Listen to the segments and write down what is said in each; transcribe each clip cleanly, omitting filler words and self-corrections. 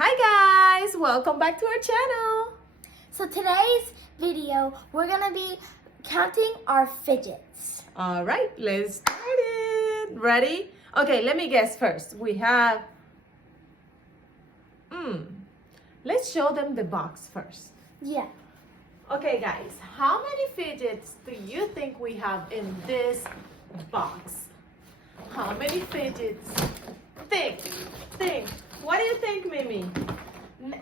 Hi guys, welcome back to our channel. So today's video, we're gonna be counting our fidgets. All right, let's start it. Ready? Okay, let me guess first. We have, let's show them the box first. Yeah. Okay guys, how many fidgets do you think we have in this box? How many fidgets? Think. What do you think, Mimi?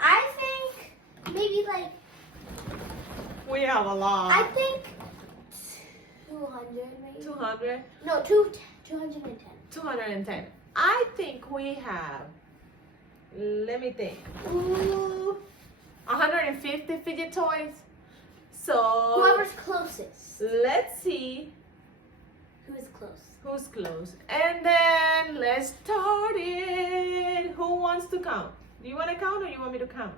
I think maybe like, We have a lot. I think 200 maybe. 200? No, 210. 210. I think we have, let me think, 150 fidget toys. So Whoever's closest. let's see Who is close? who's close. And then let's start it. Who wants to count? Do you want to count or you want me to count?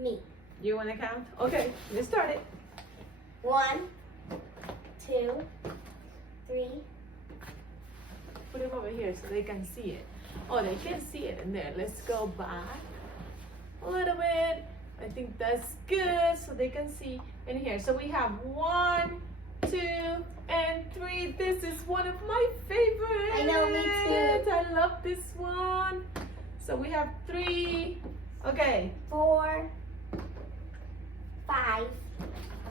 Me. You want to count? Okay, let's start it. 1, 2, 3. Put them over here so they can see it. Oh, they can see it in there. Let's go back a little bit. I think that's good so they can see in here. So we have 1, 2, and 3. This is one of my favorites. I know, me too. I love this one. So we have 3. Okay. 4, 5,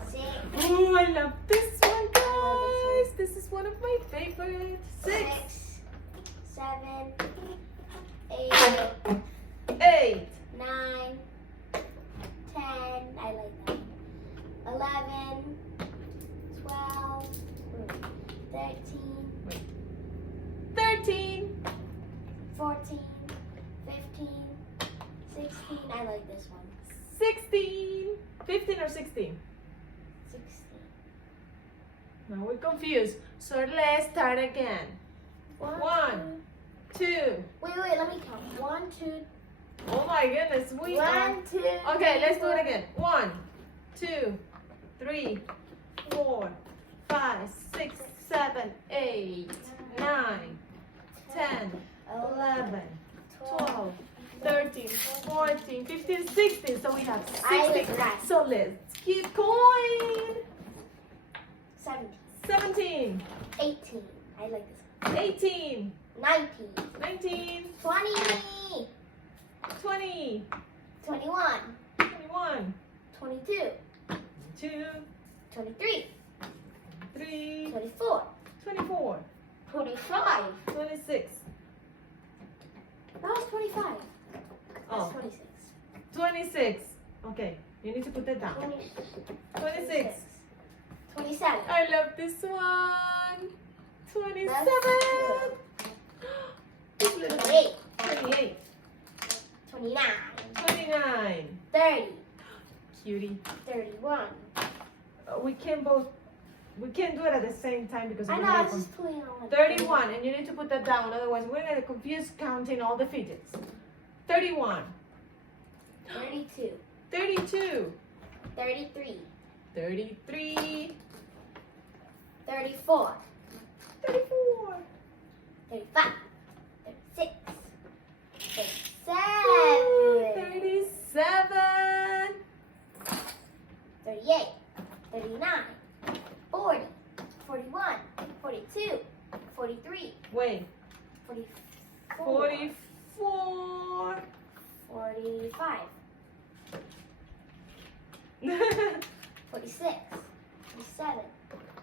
6. Oh, I love this one, guys. This is one of my favorites. 6, 7, 8, 8, 9, 10, I like that. 11, 12, 13, 13, 14, 15, 16, I like this one. 16. 15 or 16? 16. Now we're confused. So let's start again. 1, 2. Wait, let me count. 1, 2. Oh my goodness, we are. 1, 2. Okay, let's do it again. 1, 2, 3, 4, 5, 6, 7, 8, 9, 10, 11, 12, 13, 14, 15, 16. So we have I 16. was right. So let's keep going. 17, 17, 18, I like this one. 18, 19, 19, 20, 20, 21, 21, 22, 2, 23, 3, 24, 24, 25. 26. That was 25. That's Oh, 26. 26. Okay, you need to put that down. 26. 27. I love this one. 27. This little 28. 28. 29. 29. 30. Cutie. 31. We can't do it at the same time because I we're know, I gonna was just pulling on. 31, and you need to put that down. Otherwise, we're gonna get confused counting all the fidgets. 31. 32. 32. 33. 33. 34. 34. 35. 36. 37. 37. 38. 39. 40. 41. 42. 43. Wait. 44. 44. 45. 46. 47.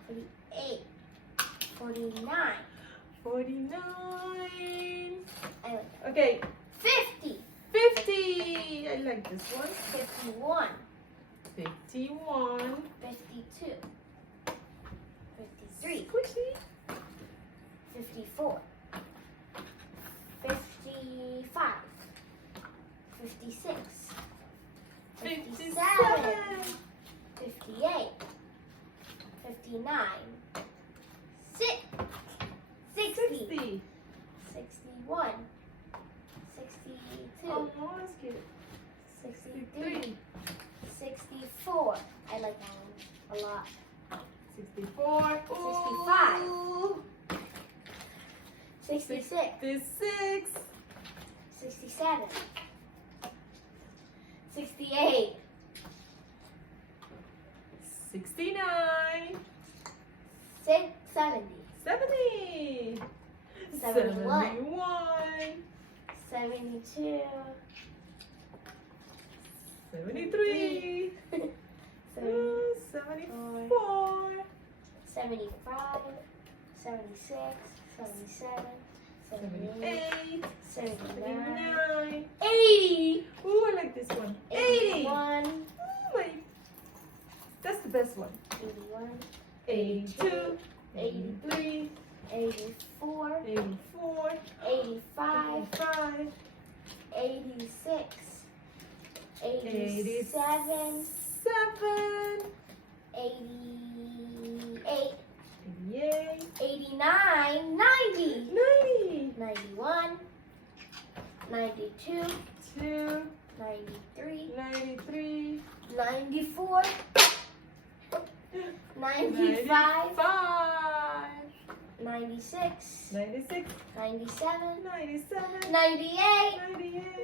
48. 49. 49. I like that. Okay. 50. 50. I like this one. 51. 51. 52. 53. Squishy. 54. 55. 56. 57. 58. 59. 60. 60. 61. 62. Oh, no, that's cute. 63. 64. I like that one a lot. 64. 65. Ooh. 66. 66. 67. 68. 69. 70. 70. 71. 71. 72. 73. 74. 75. 76. 77. 78. 79. 79. 80. Ooh, I like this one. 80. 81. Ooh, wait. That's the best one. 81. 82. 83. 84. 84. 85. 85. 86. 87. 87. 7. 88. 88. 89. 90. 90. 91. 92. 2. 93. 93. 94. 95. 5. 96. 96. 97. 97. 98. 98.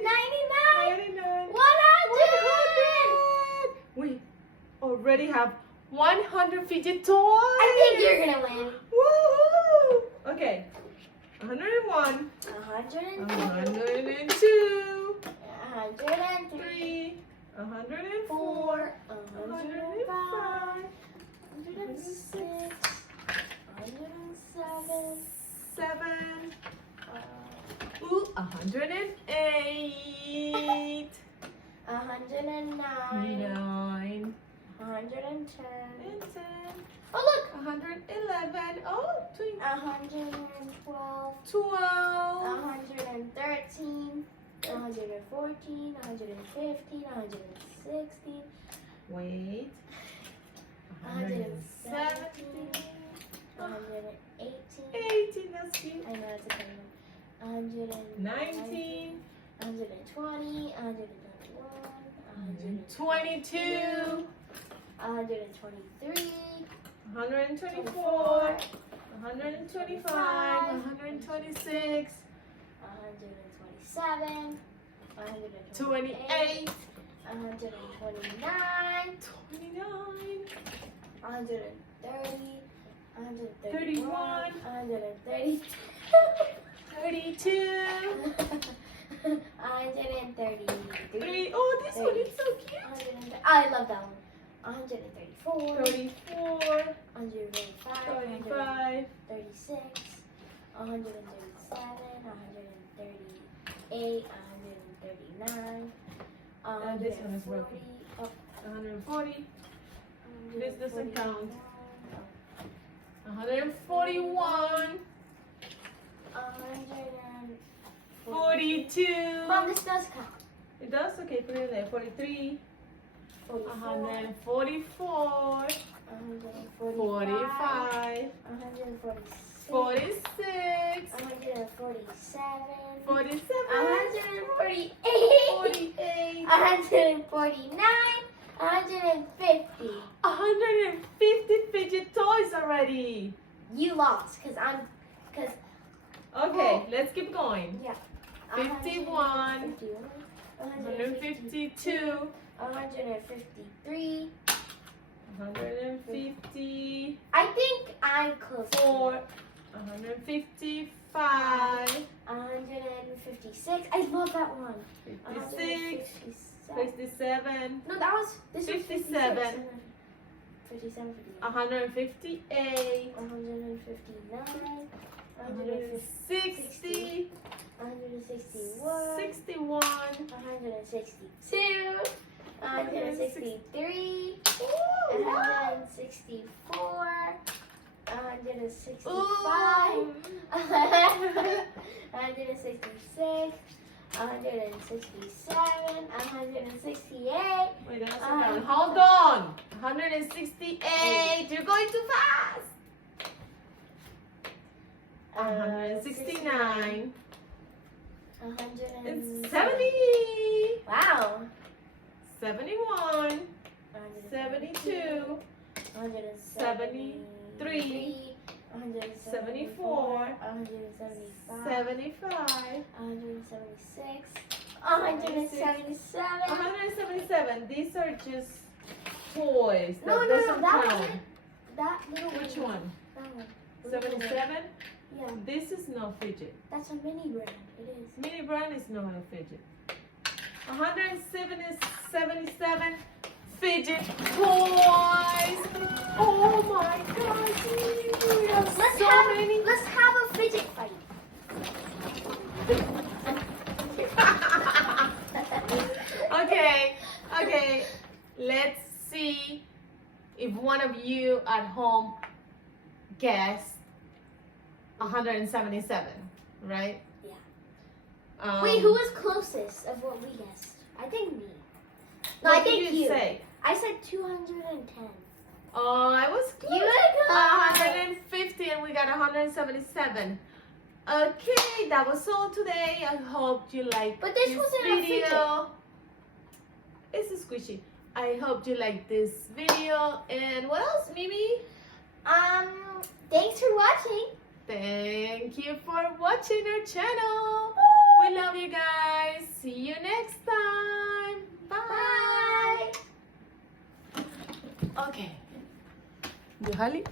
99. 99. 100. We already have 100 fidget toys. I think you're gonna win. Woohoo! Okay. 101. 102. 103. 3. 104. 4. 105. 106. 107. 7. Ooh, 108. 109. 9. 110. And 10. Oh look! 111. Oh, 20. 112. 12. 113. 114. 115. 116. Wait. 117. 118. 18. That's cute. I know it's a funny one. 19. 120. 121. 22. 123. 124. 125. 126. 127. 28. 129. 29. 130. 31. 132. 32. 133. 3. Oh, this one is so cute. I love that one. 134. 34. 135. 35. 136. 137. 138. 139. This one is broken. 140. This doesn't count. 141. 42. Mom, this does count. It does? Okay, put it there. 43. 44. 144. 45. 146. 46. 147. 47. 148. 48. 149. 150. 150 fidget toys already. You lost because Okay, let's keep going. yeah. 51. 152. 152. 153. 154. I think I'm close. 155. 156. I love that one. 56. 157. 57. No, that was this 57. Was 57. 158. 159. 160. 161. 61. 162. 163. Ooh, wow. 164. 165. Ooh. 166. 167. 168. Wait, that's not hold on. 168. You're going too fast. 169. 170. 70. Wow. 71. 72. 173. 174. 74. 175. 75. 176. 177. 177. These are just toys. No, That no, doesn't that count. wasn't. That little Which one? That one. 77? Yeah, This is no fidget. that's a mini brand. It is. Mini brand is not a fidget. 177 fidget toys. Oh my gosh, we have so many. Let's have a fidget fight. Okay, let's see if one of you at home guessed 177, right? Yeah. Wait, who was closest of what we guessed? I think me. No, what I think did you say? I said 210. Oh, I was close. You were close. 150 and we got 177. Okay, that was all today. I hope you liked But this this wasn't a video. It's a squishy. I hope you liked this video. And what else, Mimi? Thanks for watching. Thank you for watching our channel. We love you guys. See you next time. Bye. Bye. Okay. Déjale.